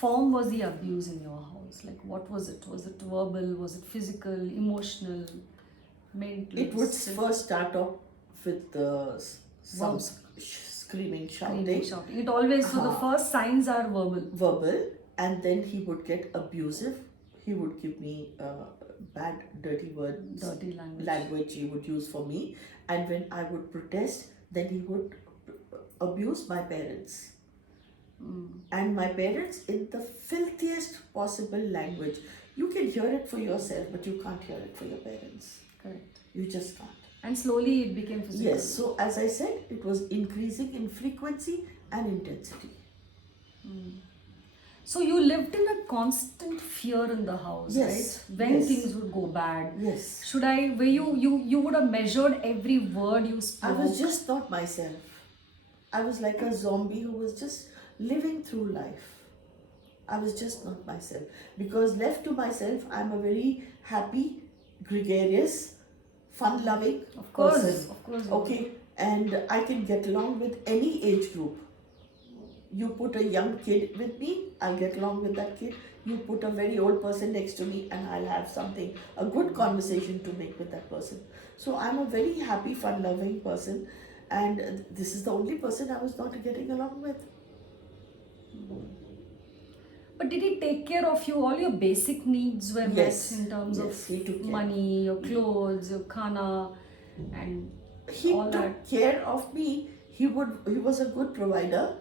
form was the abuse in your house? Like, what was it? Was it verbal? Was it physical, emotional, mental? It would first start off with some Verb, screaming, screaming, shouting, shouting. It always, so the first signs are verbal, and then he would get abusive. He would give me bad, dirty words, dirty language. he would use for me, and when I would protest, then he would abuse my parents. And my parents in the filthiest possible language. You can hear it for yourself, but you can't hear it for your parents. Correct. You just can't. And slowly it became physical. Yes, so as I said, it was increasing in frequency and intensity. So you lived in a constant fear in the house, Yes, right? When yes. things would go bad. Yes. Were you would have measured every word you spoke? I was just not myself. I was like a zombie who was just living through life. I was just not myself. Because left to myself, I'm a very happy, gregarious, fun-loving person. Of course. Okay, and I can get along with any age group. You put a young kid with me, I'll get along with that kid. You put a very old person next to me and I'll have a good conversation to make with that person. So I'm a very happy, fun-loving person, and this is the only person I was not getting along with. But did he take care of you? All your basic needs were Yes. met in terms Yes, he took of care. money, your clothes, your khana, and He all took that. care of me. He was a good provider,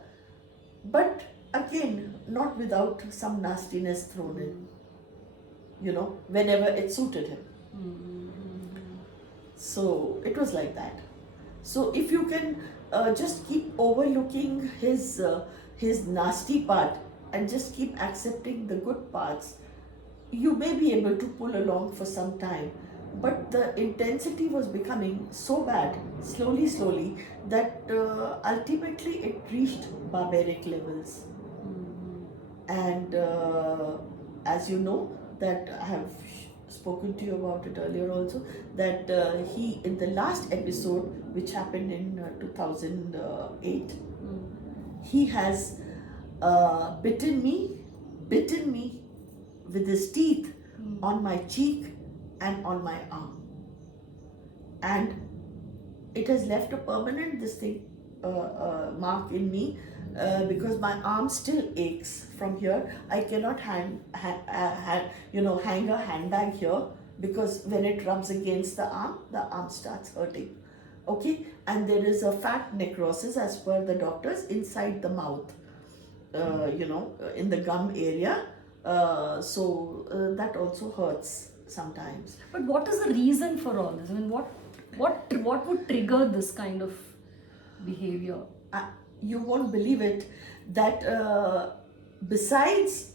but again, not without some nastiness thrown in. Whenever it suited him. So it was like that. So if you can just keep overlooking his nasty part and just keep accepting the good parts, you may be able to pull along for some time. But the intensity was becoming so bad, slowly, that ultimately it reached barbaric levels. And as you know, that I have spoken to you about it earlier also, that he, in the last episode, which happened in 2008, he has bitten me with his teeth on my cheek and on my arm, and it has left a permanent mark in me, because my arm still aches from here. I cannot hang a handbag here, because when it rubs against the arm starts hurting. Okay, and there is a fat necrosis as per the doctors inside the mouth, in the gum area. So that also hurts sometimes. But what is the reason for all this? I mean, what would trigger this kind of behavior? You won't believe it that besides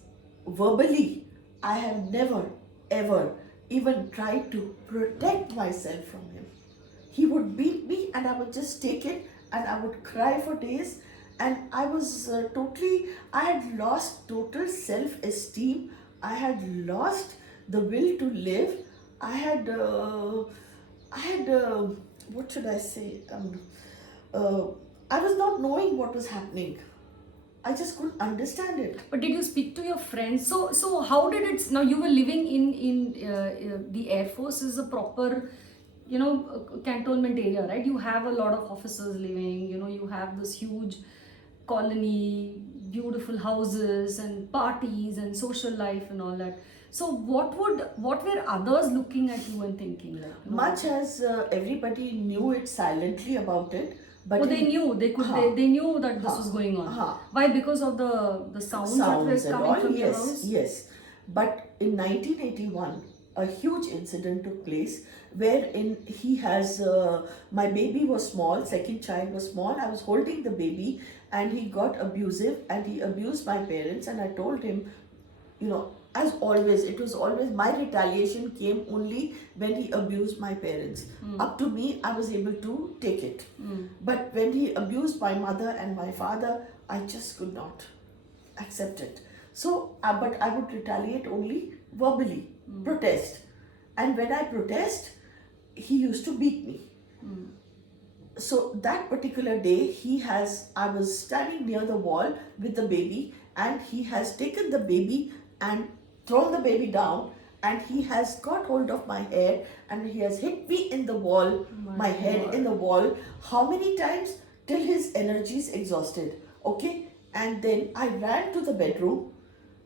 verbally, I have never ever even tried to protect myself from him. He would beat me and I would just take it and I would cry for days, and I was I had lost total self-esteem. I had lost the will to live. I had what should I say? I was not knowing what was happening. I just couldn't understand it. But did you speak to your friends? So how did it? Now you were living in the Air Force is a proper, cantonment area, right? You have a lot of officers living. You have this huge colony, beautiful houses and parties and social life and all that. So what were others looking at you and thinking like? Much as everybody knew it silently about it, but they knew they knew that this was going on. Why? Because of the sounds that were coming from your house? Yes. But in 1981, a huge incident took place wherein he has, my baby was small, second child was small, I was holding the baby, and he got abusive and he abused my parents, and I told him, as always, it was always my retaliation came only when he abused my parents. Up to me, I was able to take it. But when he abused my mother and my father, I just could not accept it. So, but I would retaliate only verbally, protest. And when I protest, he used to beat me. So that particular day, I was standing near the wall with the baby, and he has taken the baby and thrown the baby down, and he has got hold of my hair and he has hit me in the wall, my head God. in the wall. How many times? Till his energy is exhausted. Okay, and then I ran to the bedroom.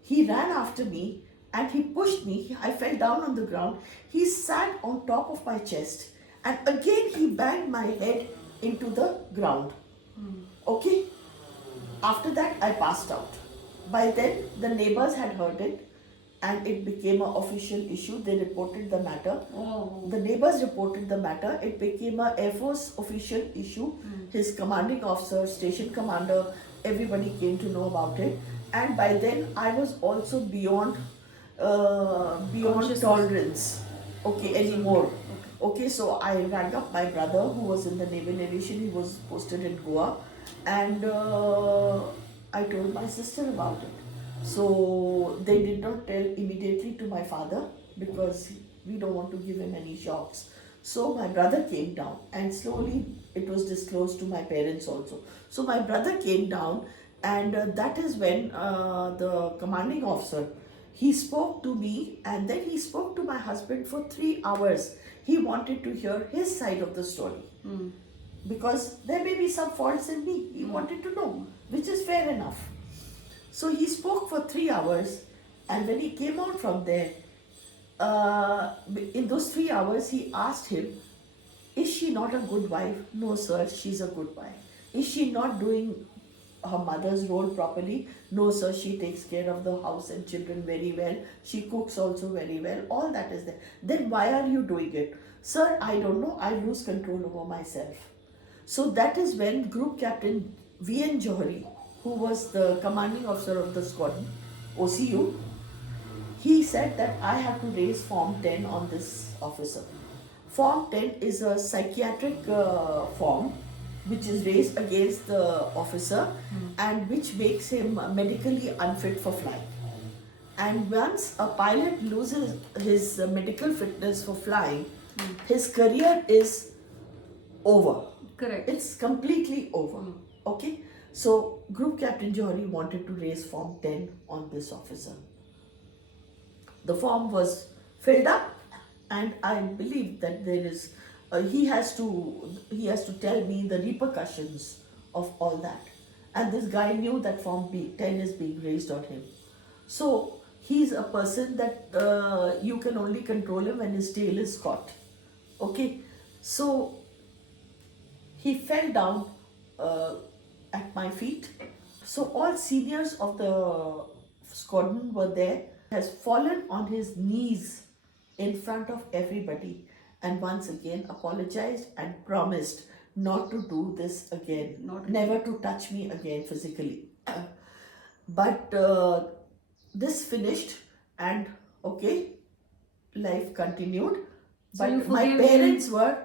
He ran after me and he pushed me. I fell down on the ground. He sat on top of my chest and again he banged my head into the ground. Okay, after that, I passed out. By then, the neighbors had heard it and it became an official issue. They reported the matter. Oh. The neighbors reported the matter. It became a Air Force official issue. His commanding officer, station commander, everybody came to know about it. And by then, I was also beyond Consciousness. tolerance. Okay, anymore. Okay, so I rang up my brother who was in the Naval Aviation. He was posted in Goa, and I told my sister about it. So they did not tell immediately to my father because we don't want to give him any shocks. So my brother came down, and slowly it was disclosed to my parents also. So my brother came down, and that is when the commanding officer, he spoke to me, and then he spoke to my husband for 3 hours. He wanted to hear his side of the story because there may be some faults in me. He wanted to know, which is fair enough. So he spoke for 3 hours, and when he came out from there, in those 3 hours, he asked him, "Is she not a good wife?" "No, sir, she's a good wife." "Is she not doing her mother's role properly?" "No, sir, she takes care of the house and children very well. She cooks also very well." All that is there. "Then why are you doing it?" "Sir, I don't know. I lose control over myself." So that is when Group Captain V.N. Johari, who was the commanding officer of the squadron, OCU, he said that I have to raise Form 10 on this officer. Form 10 is a psychiatric form which is raised against the officer and which makes him medically unfit for flying. And once a pilot loses his medical fitness for flying, his career is over. Correct. It's completely over. Okay? So Group Captain Johari wanted to raise Form 10 on this officer. The form was filled up, and I believe that there is he has to tell me the repercussions of all that. And this guy knew that Form 10 is being raised on him. So he's a person that you can only control him when his tail is caught. Okay, so he fell down at my feet. So all seniors of the squadron were there. Has fallen on his knees in front of everybody and once again apologized and promised not to do this again, never to touch me again physically. But this finished, and okay, life continued. So But you my forgave him? parents were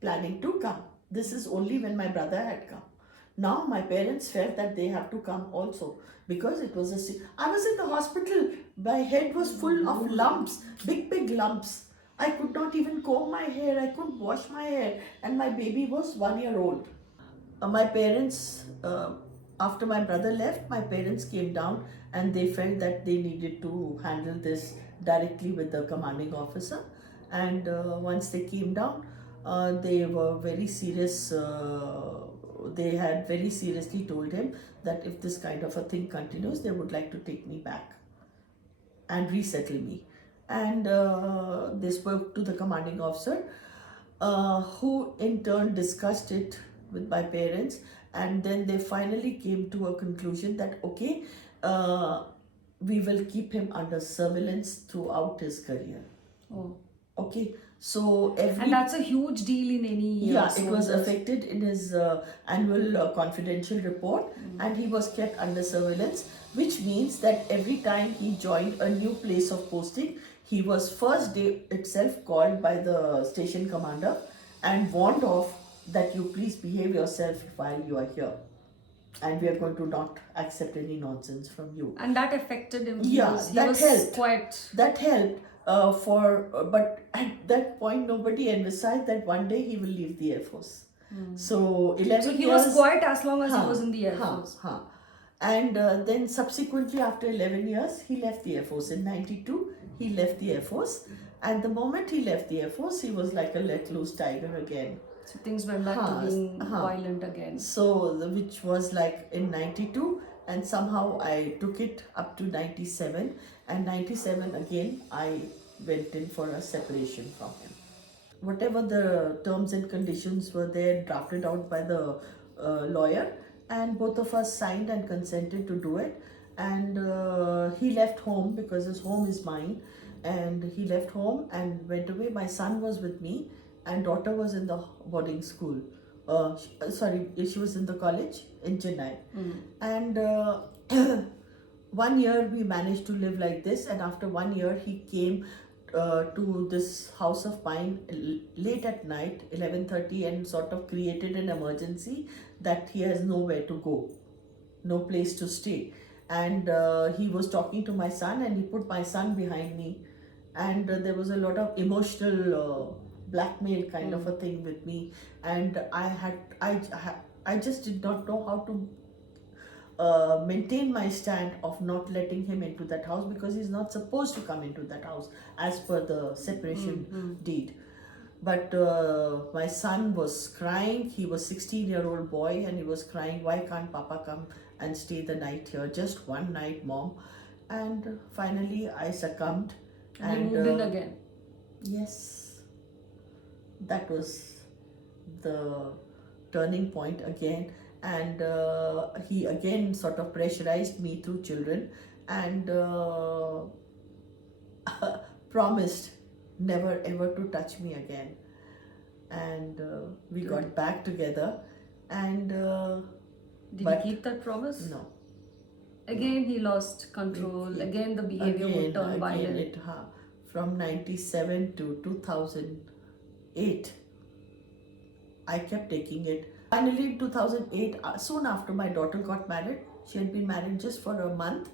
planning to come. This is only when my brother had come. Now my parents felt that they have to come also because it was I was in the hospital. My head was full of lumps, big lumps. I could not even comb my hair. I couldn't wash my hair, and my baby was 1 year old. My parents, after my brother left, my parents came down and they felt that they needed to handle this directly with the commanding officer. And once they came down, they were very serious. They had very seriously told him that if this kind of a thing continues, they would like to take me back and resettle me. And they spoke to the commanding officer, who in turn discussed it with my parents, and then they finally came to a conclusion that okay, we will keep him under surveillance throughout his career. Oh. Okay, so And that's a huge deal in any it was affected in his annual confidential report, and he was kept under surveillance, which means that every time he joined a new place of posting, he was first day itself called by the station commander and warned off that you please behave yourself while you are here, and we are going to not accept any nonsense from you. And that affected him. That helped. Quite. That helped. But at that point, nobody envisaged that one day he will leave the Air Force. So 11 So he years. was quiet as long as he was in the Air Force. And then subsequently, after 11 years, he left the Air Force. In 92, he left the Air Force. And the moment he left the Air Force, he was like a let loose tiger again. So things went back to being violent again. So, which was like in 92, and somehow I took it up to 97. And 97 again, I went in for a separation from him. Whatever the terms and conditions were there, drafted out by the lawyer, and both of us signed and consented to do it. And he left home because his home is mine, and he left home and went away. My son was with me, and daughter was in the boarding school. She was in the college in Chennai. And 1 year we managed to live like this, and after 1 year he came to this house of mine late at night, 11:30, and sort of created an emergency that he has nowhere to go, no place to stay. And he was talking to my son, and he put my son behind me, and there was a lot of emotional blackmail kind of a thing with me, and I just did not know how to maintain my stand of not letting him into that house, because he's not supposed to come into that house as per the separation deed. But my son was crying. He was 16-year-old boy, and he was crying, "Why can't Papa come and stay the night here? Just one night, Mom." And finally I succumbed. And you moved in again. Yes, that was the turning point again. And he again sort of pressurized me through children, and promised never ever to touch me again. And we got back together. And Did he keep that promise? No. Again he lost control. Again the behavior would turn violent. From 97 to 2008, I kept taking it. Finally, in 2008, soon after my daughter got married, she had been married just for a month,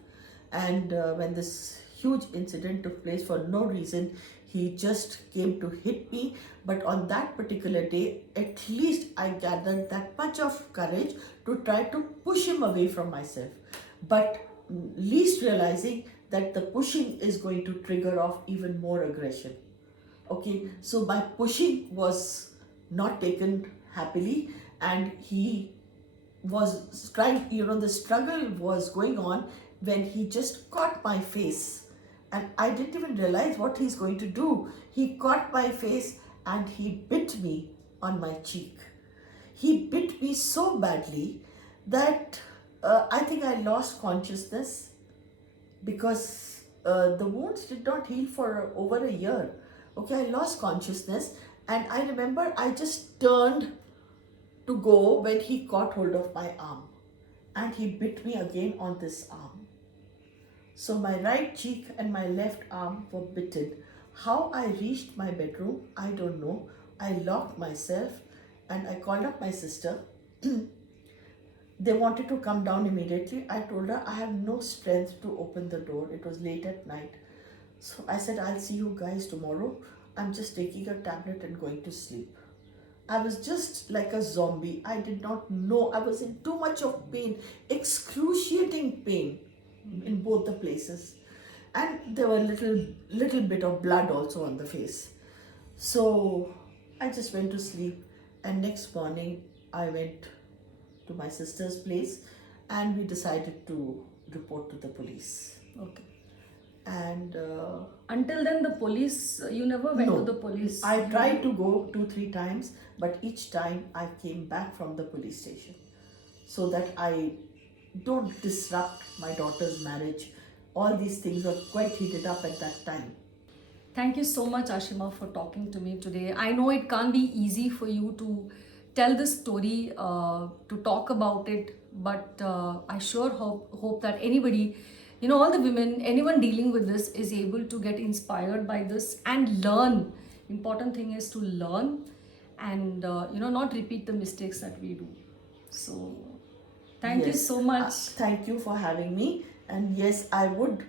and when this huge incident took place for no reason, he just came to hit me. But on that particular day, at least I gathered that much of courage to try to push him away from myself, but least realizing that the pushing is going to trigger off even more aggression. Okay, so my pushing was not taken happily, and he was trying, the struggle was going on when he just caught my face, and I didn't even realize what he's going to do. He caught my face and he bit me on my cheek. He bit me so badly that I think I lost consciousness, because the wounds did not heal for over a year. Okay, I lost consciousness, and I remember I just turned to go when he caught hold of my arm, and he bit me again on this arm. So my right cheek and my left arm were bitten. How I reached my bedroom, I don't know. I locked myself and I called up my sister. They wanted to come down immediately. I told her I have no strength to open the door. It was late at night. So I said, "I'll see you guys tomorrow. I'm just taking a tablet and going to sleep." I was just like a zombie. I did not know. I was in too much of pain, excruciating pain in both the places. And there were little bit of blood also on the face. So I just went to sleep, and next morning I went to my sister's place, and we decided to report to the police. Okay. And until then, the police, you never went to the police? I tried to go 2-3 times, but each time I came back from the police station, so that I don't disrupt my daughter's marriage. All these things were quite heated up at that time. Thank you so much, Ashima, for talking to me today. I know it can't be easy for you to tell this story, to talk about it, but I sure hope that anybody, all the women, anyone dealing with this is able to get inspired by this and learn. Important thing is to learn and, not repeat the mistakes that we do. So, thank you so much. Thank you for having me. And yes, I would,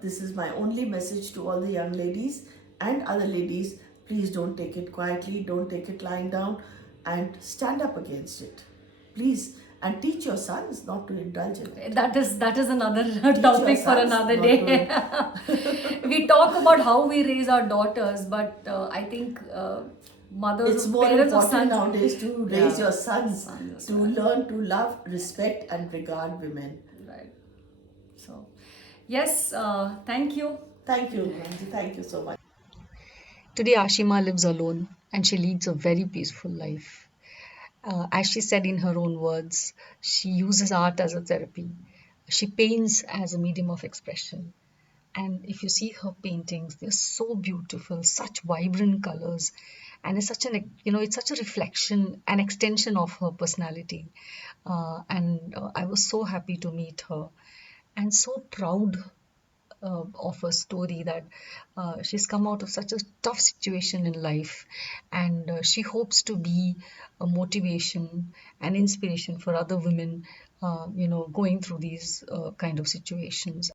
this is my only message to all the young ladies and other ladies. Please don't take it quietly, don't take it lying down, and stand up against it. Please, and teach your sons not to indulge in it. That is another Teach topic your for sons another not day. to- We talk about how we raise our daughters, but I think mothers, It's more parents of important sons, nowadays to raise Yeah, your sons sons as to well. learn to love, respect, and regard women. Right. So, yes, thank you. Thank you, Ranji. Thank you so much. Today, Ashima lives alone and she leads a very peaceful life. As she said in her own words, she uses art as a therapy. She paints as a medium of expression. And if you see her paintings, they're so beautiful, such vibrant colors, and it's such it's such a reflection, an extension of her personality. And I was so happy to meet her, and so proud of a story that she's come out of such a tough situation in life, and she hopes to be a motivation and inspiration for other women going through these kind of situations.